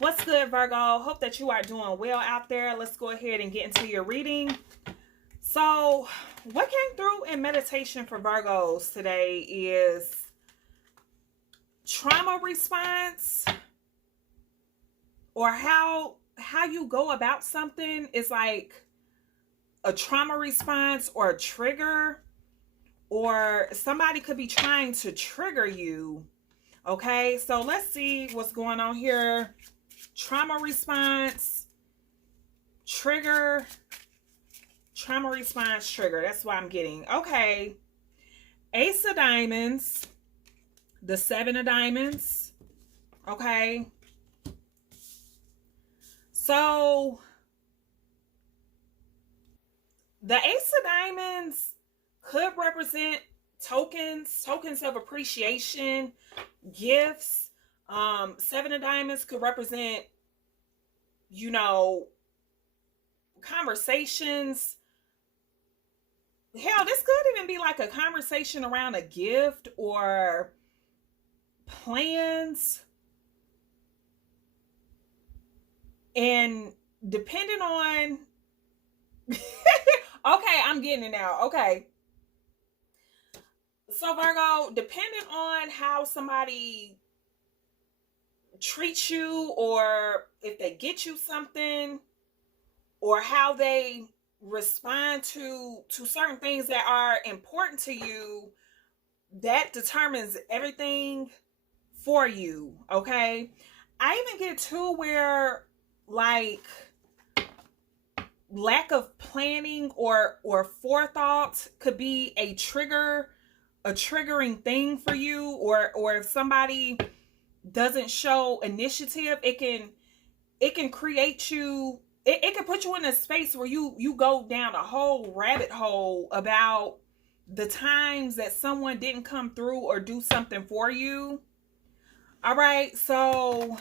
What's good, Virgo? Hope that you are doing well out there. Let's go ahead and get into your reading. So, what came through in meditation for Virgos today is trauma response, or how you go about something is like a trauma response or a trigger, or somebody could be trying to trigger you. Okay, so let's see what's going on here. Trauma response, trigger, trauma response, trigger. That's what I'm getting. Okay. Ace of Diamonds, the Seven of Diamonds. Okay. So, the Ace of Diamonds could represent tokens of appreciation, gifts. Seven of Diamonds could represent, conversations. Hell, this could even be like a conversation around a gift or plans. And depending on okay, I'm getting it now. Okay. So Virgo, depending on how somebody treat you, or if they get you something, or how they respond to certain things that are important to you, that determines everything for you. Okay, I even get to where like lack of planning or forethought could be a triggering thing for you, or if somebody doesn't show initiative, it can create you, it can put you in a space where you go down a whole rabbit hole about the times that someone didn't come through or do something for you. All right, so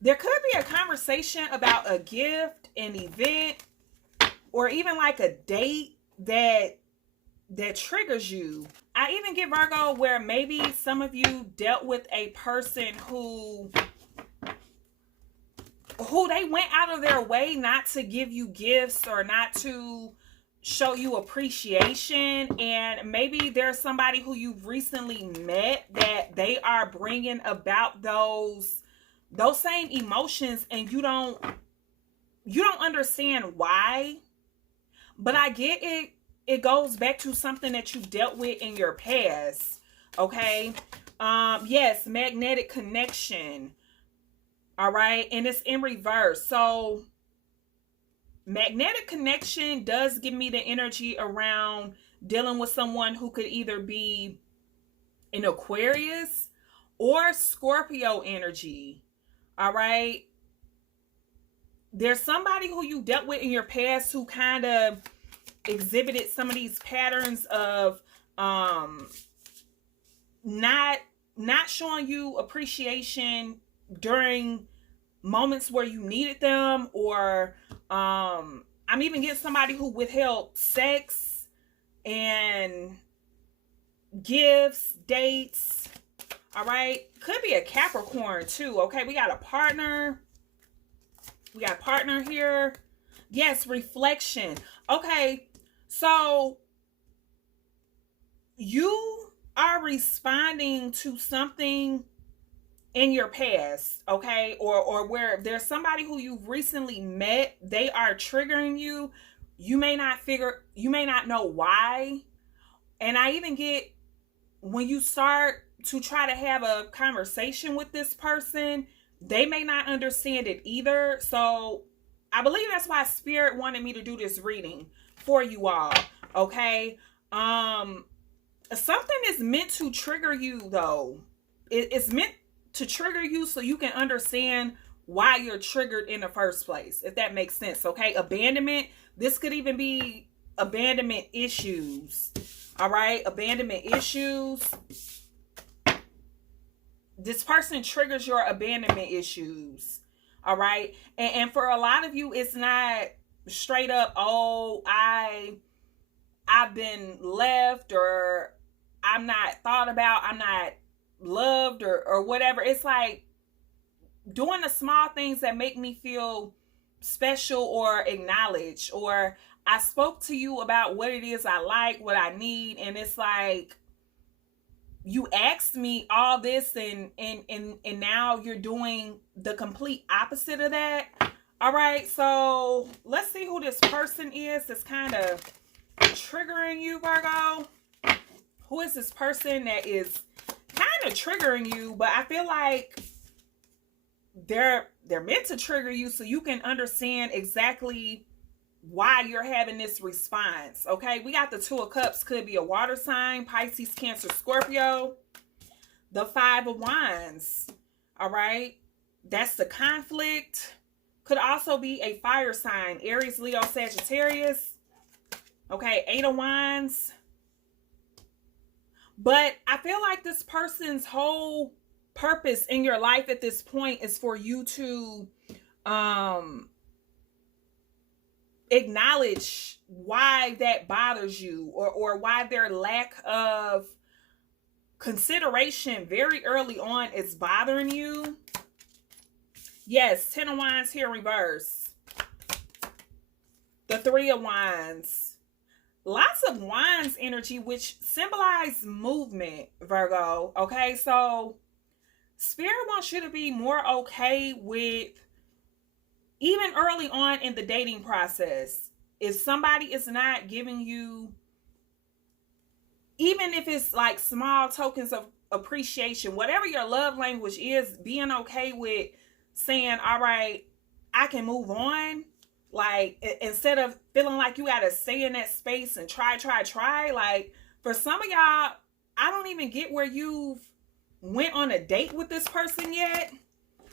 there could be a conversation about a gift, an event, or even like a date that triggers you. I even get Virgo where maybe some of you dealt with a person who they went out of their way not to give you gifts or not to show you appreciation, and maybe there's somebody who you've recently met that they are bringing about those same emotions, and you don't understand why. But I get it. It goes back to something that you dealt with in your past. Okay. Yes, magnetic connection. All right. And it's in reverse. So magnetic connection does give me the energy around dealing with someone who could either be an Aquarius or Scorpio energy. All right. There's somebody who you dealt with in your past who kind of exhibited some of these patterns of not showing you appreciation during moments where you needed them, or I'm even getting somebody who withheld sex and gifts, dates. All right, could be a Capricorn too. Okay, we got a partner here. Yes, reflection. Okay, so you are responding to something in your past, okay? Or where there's somebody who you've recently met, they are triggering you. You may not know why. And I even get when you start to try to have a conversation with this person, they may not understand it either. So I believe that's why Spirit wanted me to do this reading for you all. Okay. Something is meant to trigger you though. It's meant to trigger you so you can understand why you're triggered in the first place, if that makes sense. Okay. Abandonment. This could even be abandonment issues. All right. Abandonment issues. This person triggers your abandonment issues. All right. And for a lot of you, it's not straight up, oh, I've been left, or I'm not thought about, I'm not loved, or whatever. It's like doing the small things that make me feel special or acknowledged, or I spoke to you about what it is I like, what I need, and it's like you asked me all this, and now you're doing the complete opposite of that. All right, so let's see who this person is that's kind of triggering you, Virgo. Who is this person that is kind of triggering you, but I feel like they're meant to trigger you so you can understand exactly why you're having this response. Okay, we got the Two of Cups, could be a water sign, Pisces, Cancer, Scorpio. The Five of Wands, all right, that's the conflict. Could also be a fire sign, Aries, Leo, Sagittarius. Okay, Eight of Wands. But I feel like this person's whole purpose in your life at this point is for you to acknowledge why that bothers you, or why their lack of consideration very early on is bothering you. Yes, Ten of Wands here in reverse. The Three of Wands. Lots of Wands energy, which symbolize movement, Virgo. Okay, so Spirit wants you to be more okay with, even early on in the dating process, if somebody is not giving you, even if it's like small tokens of appreciation, whatever your love language is, being okay with saying, all right, I can move on. Like, instead of feeling like you gotta stay in that space and try. Like, for some of y'all, I don't even get where you've went on a date with this person yet.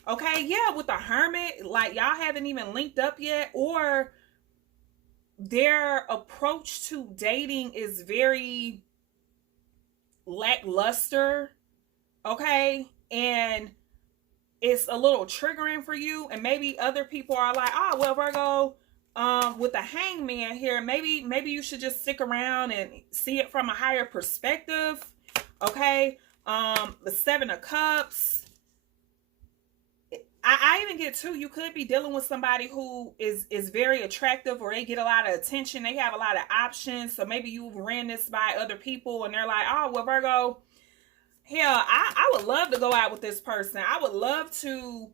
Okay, yeah, with the Hermit, like y'all haven't even linked up yet, or their approach to dating is very lackluster. Okay, and it's a little triggering for you, and maybe other people are like, oh well, Virgo, with the Hangman here, maybe you should just stick around and see it from a higher perspective. Okay, the Seven of Cups. I even get too, you could be dealing with somebody who is very attractive, or they get a lot of attention, they have a lot of options, so maybe you've ran this by other people and they're like, oh well, Virgo, hell, I would love to go out with this person, I would love to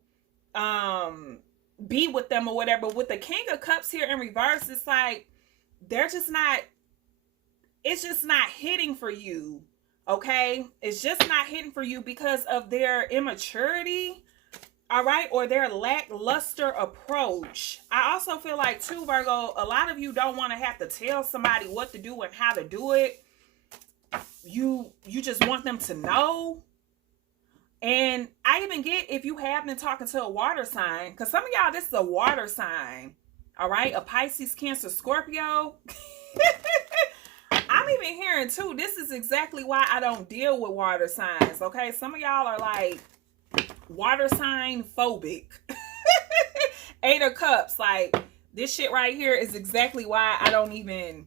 be with them or whatever. But with the King of Cups here in reverse, it's like they're just not, it's just not hitting for you. Okay, it's just not hitting for you because of their immaturity, all right, or their lackluster approach. I also feel like too, Virgo, a lot of you don't want to have to tell somebody what to do and how to do it. You just want them to know. And I even get if you have been talking to a water sign, because some of y'all, this is a water sign, all right, a Pisces, Cancer, Scorpio. I'm even hearing too, this is exactly why I don't deal with water signs. Okay, some of y'all are like water sign phobic. Eight of Cups, like this shit right here is exactly why I don't even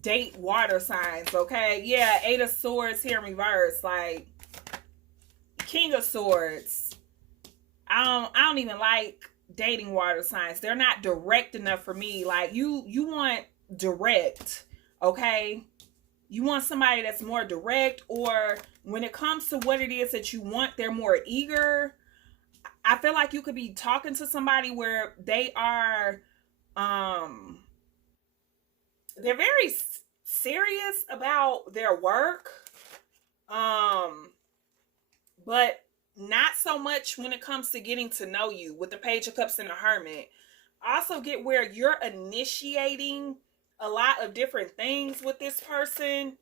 date water signs. Okay, yeah, Eight of Swords here in reverse, like King of Swords. I don't even like dating water signs. They're not direct enough for me. Like you want direct, okay? You want somebody that's more direct, or when it comes to what it is that you want, they're more eager. I feel like you could be talking to somebody where they are, they're very serious about their work, but not so much when it comes to getting to know you, with the Page of Cups and the Hermit. I also get where you're initiating a lot of different things with this person.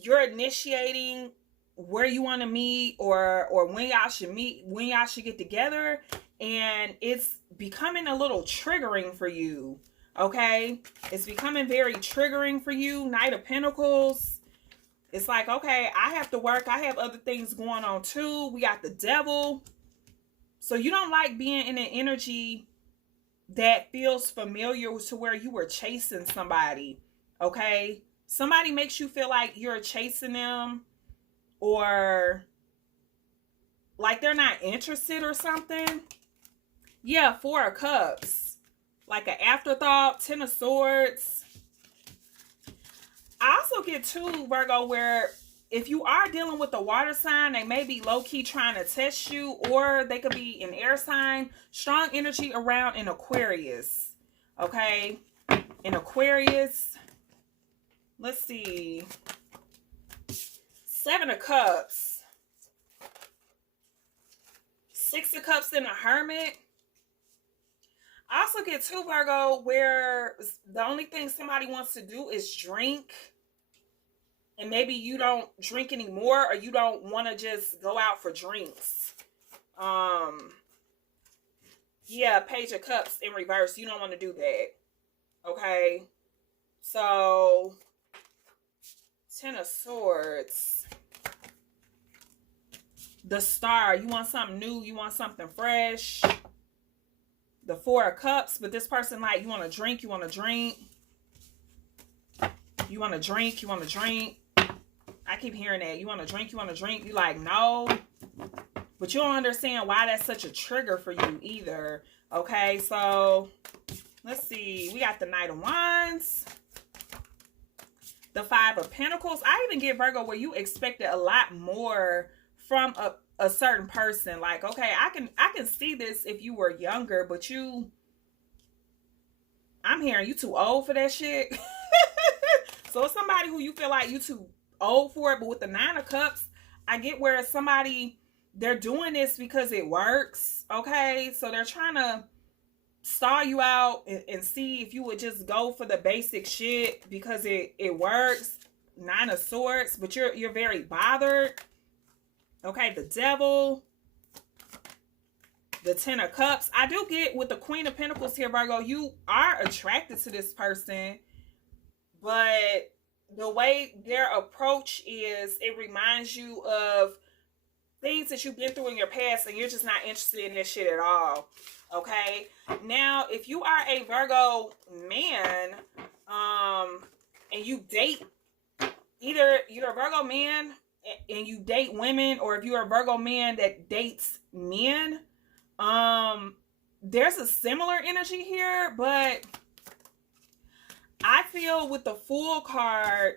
You're initiating where you want to meet, or when y'all should meet, when y'all should get together, and it's becoming a little triggering for you. Okay, it's becoming very triggering for you. Knight of Pentacles. It's like, okay, I have to work, I have other things going on too. We got the Devil. So you don't like being in an energy that feels familiar to where you were chasing somebody. Okay, somebody makes you feel like you're chasing them, or like they're not interested or something. Yeah, Four of Cups. Like an afterthought, Ten of Swords. I also get too, Virgo, where if you are dealing with a water sign, they may be low-key trying to test you, or they could be an air sign. Strong energy around an Aquarius. Okay? An Aquarius. Let's see. Seven of Cups. Six of Cups and a Hermit. I also get too, Virgo, where the only thing somebody wants to do is drink. And maybe you don't drink anymore, or you don't want to just go out for drinks. Yeah, Page of Cups in reverse. You don't want to do that. Okay? So, Ten of Swords. The Star. You want something new. You want something fresh. The Four of Cups. But this person, like, you want to drink. You want to drink. You want to drink. You want to drink. I keep hearing that. You want to drink. You want to drink. You like, no. But you don't understand why that's such a trigger for you either. Okay, so let's see. We got the Knight of Wands. The Five of Pentacles. I even get, Virgo, where you expected a lot more from a certain person. Like, okay, I can see this if you were younger, but I'm hearing you too old for that shit. So it's somebody who you feel like you too old for it. But with the Nine of Cups, I get where it's somebody, they're doing this because it works. Okay, so they're trying to stall you out and see if you would just go for the basic shit because it works. Nine of Swords, but you're very bothered. Okay, the Devil. The Ten of Cups. I do get with the Queen of Pentacles here, Virgo, you are attracted to this person, but the way their approach is, it reminds you of things that you've been through in your past, and you're just not interested in this shit at all. Okay? Now, if you are a Virgo man, and you date, either you're a Virgo man and you date women, or if you're a Virgo man that dates men, there's a similar energy here, but I feel with the Fool card,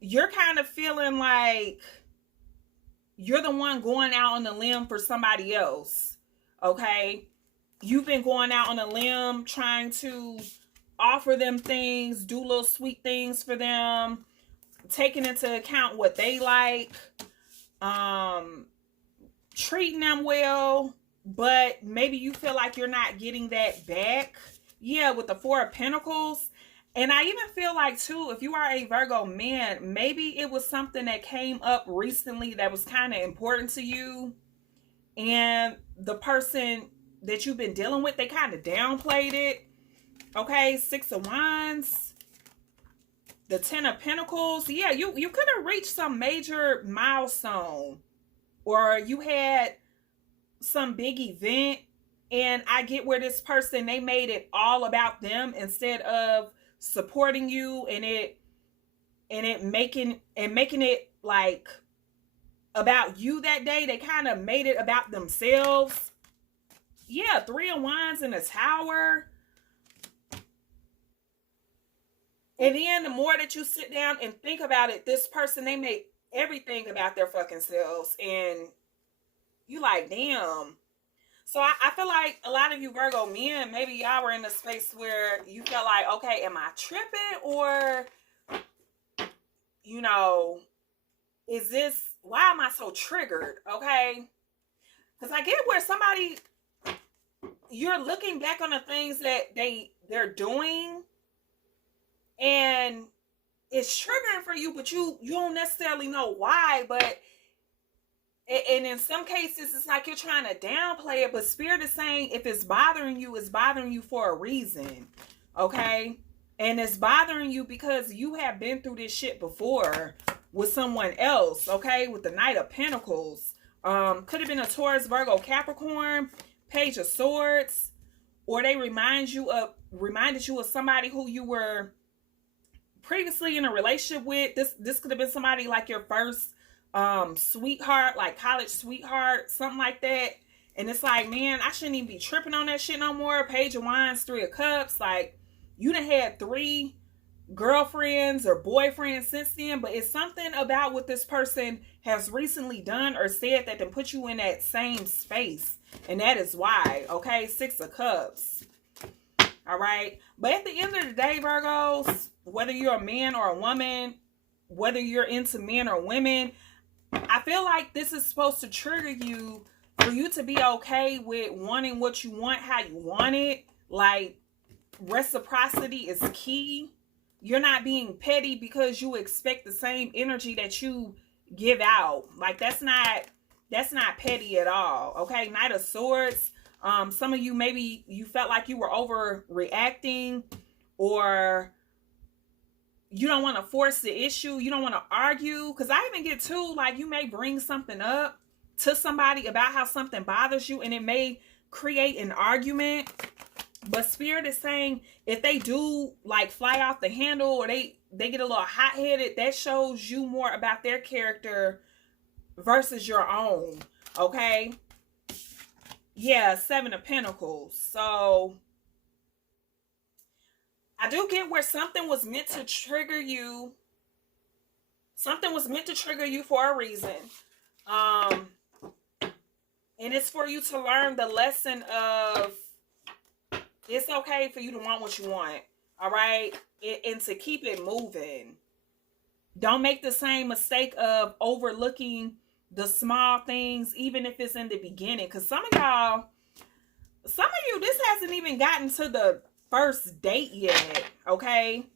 you're kind of feeling like you're the one going out on the limb for somebody else. Okay? You've been going out on a limb trying to offer them things, do little sweet things for them, taking into account what they like, treating them well, but maybe you feel like you're not getting that back. Yeah, with the Four of Pentacles. And I even feel like, too, if you are a Virgo man, maybe it was something that came up recently that was kind of important to you. And the person that you've been dealing with, they kind of downplayed it. Okay, Six of Wands. The Ten of Pentacles. Yeah, you could have reached some major milestone. Or you had some big event. And I get where this person, they made it all about them instead of supporting you and making it like about you that day. They kind of made it about themselves. Yeah, Three of Wands in a Tower. And then the more that you sit down and think about it, this person, they make everything about their fucking selves. And you like, damn. So I feel like a lot of you Virgo men, maybe y'all were in a space where you felt like, okay, am I tripping? Or, you know, why am I so triggered? Okay. Because I get where somebody, you're looking back on the things that they're doing, and it's triggering for you, but you don't necessarily know why. But and in some cases, it's like you're trying to downplay it, but Spirit is saying if it's bothering you for a reason, okay? And it's bothering you because you have been through this shit before with someone else, okay? With the Knight of Pentacles. Could have been a Taurus, Virgo, Capricorn, Page of Swords, or they reminded you of somebody who you were previously in a relationship with. This could have been somebody like your first sweetheart, like college sweetheart, something like that. And it's like, man, I shouldn't even be tripping on that shit no more. Page of Wands, Three of Cups. Like, you done had 3 girlfriends or boyfriends since then, but it's something about what this person has recently done or said that then put you in that same space. And that is why, okay? 6 of Cups. All right. But at the end of the day, Virgos, whether you're a man or a woman, whether you're into men or women, I feel like this is supposed to trigger you for you to be okay with wanting what you want, how you want it. Like, reciprocity is key. You're not being petty because you expect the same energy that you give out. Like, that's not petty at all. Okay, Knight of Swords. Some of you, maybe you felt like you were overreacting, or you don't want to force the issue. You don't want to argue. Because I even get too, like, you may bring something up to somebody about how something bothers you, and it may create an argument. But Spirit is saying if they do, like, fly off the handle, or they get a little hot-headed, that shows you more about their character versus your own. Okay? Yeah, 7 of Pentacles. So I do get where something was meant to trigger you. Something was meant to trigger you for a reason. And it's for you to learn the lesson of it's okay for you to want what you want. All right? And to keep it moving. Don't make the same mistake of overlooking the small things, even if it's in the beginning. Because some of you, this hasn't even gotten to the first date yet, okay?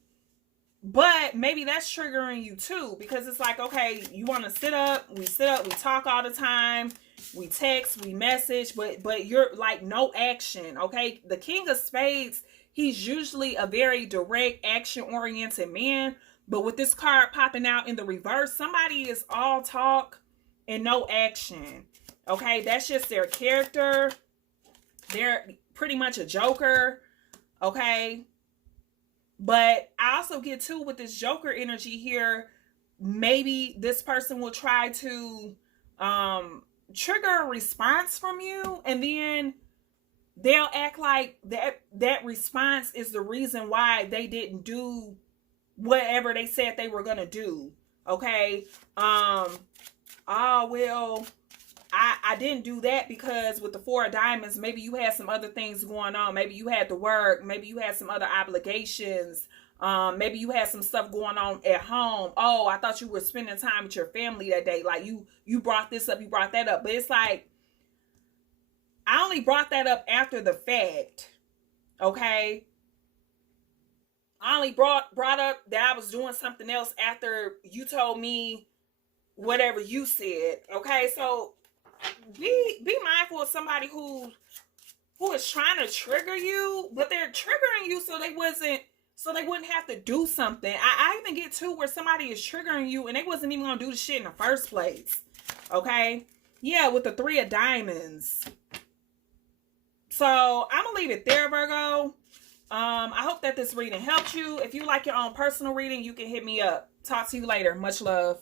But maybe that's triggering you too, because it's like, okay, you want to sit up, we talk all the time, we text, we message, but you're like, no action, okay? The King of Spades, he's usually a very direct, action-oriented man, but with this card popping out in the reverse, somebody is all talk and no action, okay? That's just their character. They're pretty much a joker, okay? But I also get too with this joker energy here, maybe this person will try to trigger a response from you, and then they'll act like that response is the reason why they didn't do whatever they said they were gonna do. Okay? Oh, well, I didn't do that because with the 4 of Diamonds, maybe you had some other things going on. Maybe you had to work. Maybe you had some other obligations. Maybe you had some stuff going on at home. Oh, I thought you were spending time with your family that day. Like, you brought this up, you brought that up. But it's like, I only brought that up after the fact. Okay? I only brought up that I was doing something else after you told me whatever you said. Okay? So be mindful of somebody who is trying to trigger you, but they're triggering you so they wouldn't have to do something. I even get to where somebody is triggering you and they wasn't even gonna do the shit in the first place. Okay? Yeah, with the 3 of Diamonds. So I'm gonna leave it there, Virgo. I hope that this reading helped you. If you like your own personal reading, you can hit me up. Talk to you later. Much love.